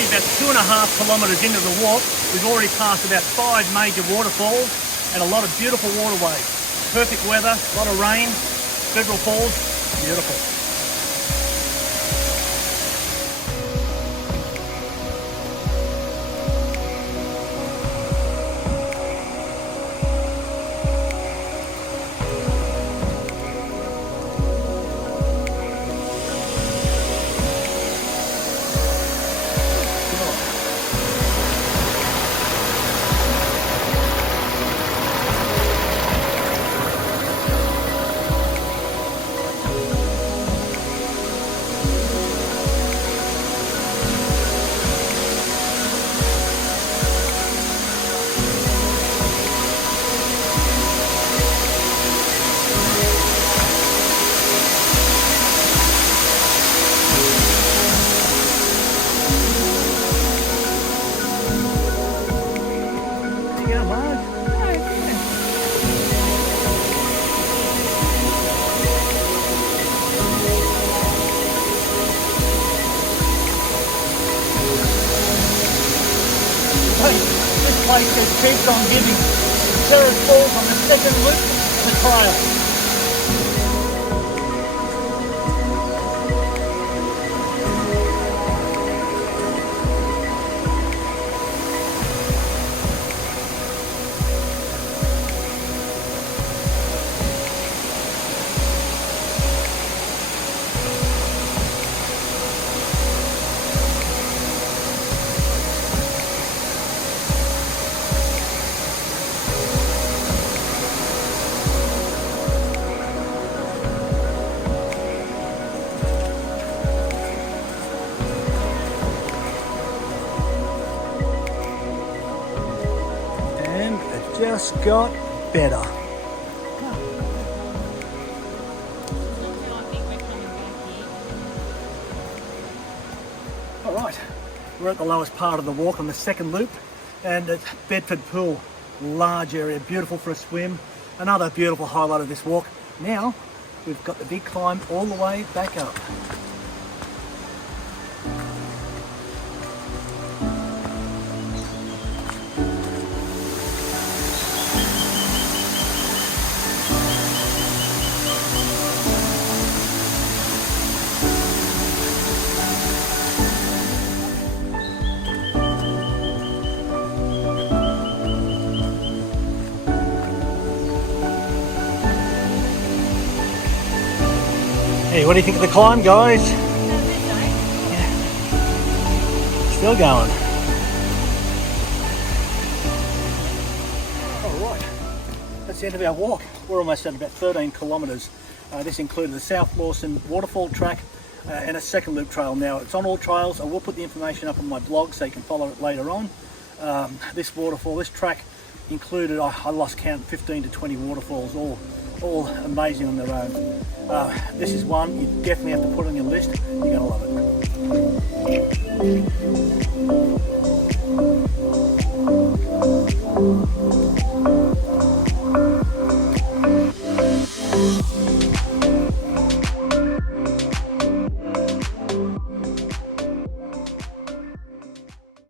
only about 2.5 kilometres into the walk. We've already passed about 5 major waterfalls and a lot of beautiful waterways. Perfect weather, a lot of rain, several falls, beautiful. This place just keeps on giving. Terrace Falls on the second loop of the trail. Just got better. All right, we're at the lowest part of the walk on the second loop, and it's Bedford Pool, large area, beautiful for a swim. Another beautiful highlight of this walk. Now we've got the big climb all the way back up. Hey, what do you think of the climb, guys? Yeah. Still going. Alright, that's the end of our walk. We're almost at about 13 kilometres. This included the South Lawson waterfall track and a second loop trail. Now, it's on AllTrails. I will put the information up on my blog so you can follow it later on. This waterfall, this track included, I lost count, 15 to 20 waterfalls, all amazing on their own. This is one you definitely have to put on your list. You're going to love it.